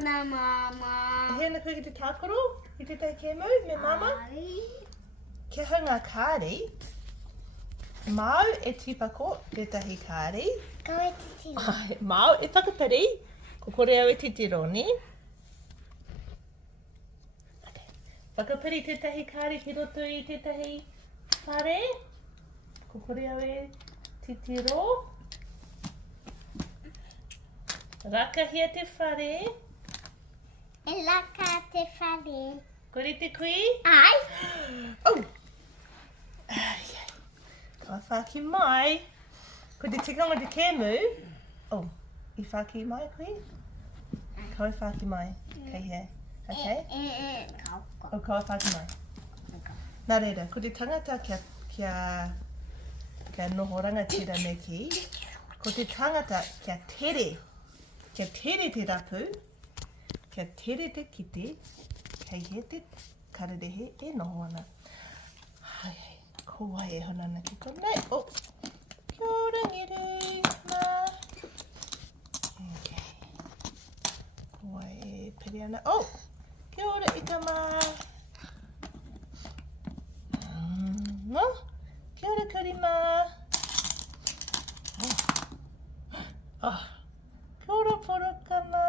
huna māmā. He ana koe ki te tākoro, i te tai kēmu, me māmā. Kia hau ngā kāri, mau e tipako tētahi kāri. Kau e titiro. Mau e whakapiri, ko kore au e titironi. Whakapiri tētahi kāri ki roto i tētahi whare. Ko kore au e titiro. Rakahia te whare. E laka te whare. Kore te kui? Ai. Oh! Ka whaki mai. Ko te tikanga te kēmu. Oh, i whaki mai koe? Ka whaki mai. Kei he. Okay? Kauko. O ka whaki mai. Nā reira, ko te tangata kia noho rangatira me ki. Ko te tangata kia tere. Kia tere te rapu. Kia tere te kite. Kei he te kararehe e noho ana. Hai hei, koa e hona ana ki konei. Oh, kia ora ngiru, nā. Okay. Koa e pere ana. Oh, kia ora ikama. No, kia ora karima. Oh, kia ora porokama.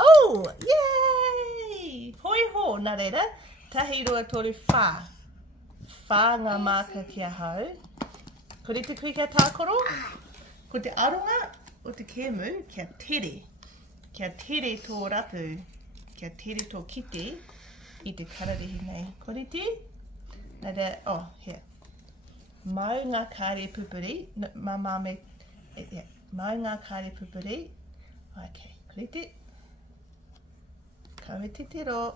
Oh, yay! Hoi ho, nā reira. Tahi roa toru whā. Whā ngā māka kia hau. Kore te kui kia tākoro. Ko te aronga o te kēmu kia tere. Kia tere tō rapu. Kia tere tō kite i te kararehi nei. Kore te? Nā reira, oh, here. Mau ngā kāre pupuri. Māmā me, mau ngā kāre pupuri. Okay, kore te. Kau e titiro.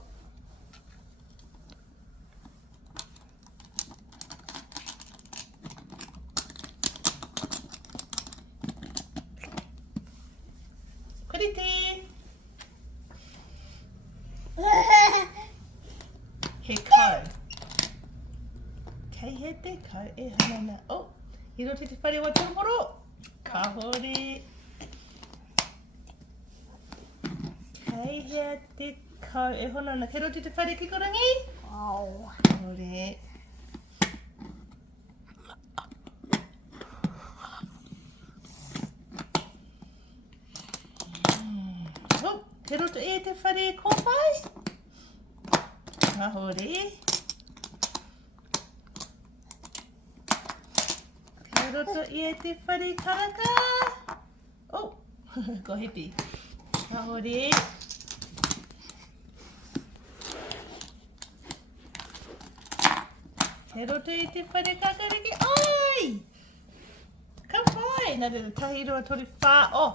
Koriti! He kau. Kei he te kau e hanana. Oh, i roto te whare wa tūmoro. Ka hori. Kei he te kau e honana. Kei roto te whare kikorangi? Oh. Hore. Oh, kei roto e te whare kōwhai? Ka hore. Kei roto e te whare karaka? Oh, ko hipi. Ka hore. Kei roto i te whare kakariki. Ai! Ka whai! Nā reira tahi roa toru whā. Oh!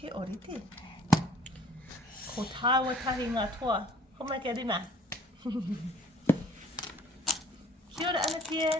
He orite. Ko tāua tahi ngā toa. Homa kia rina. Kia ora ana pia.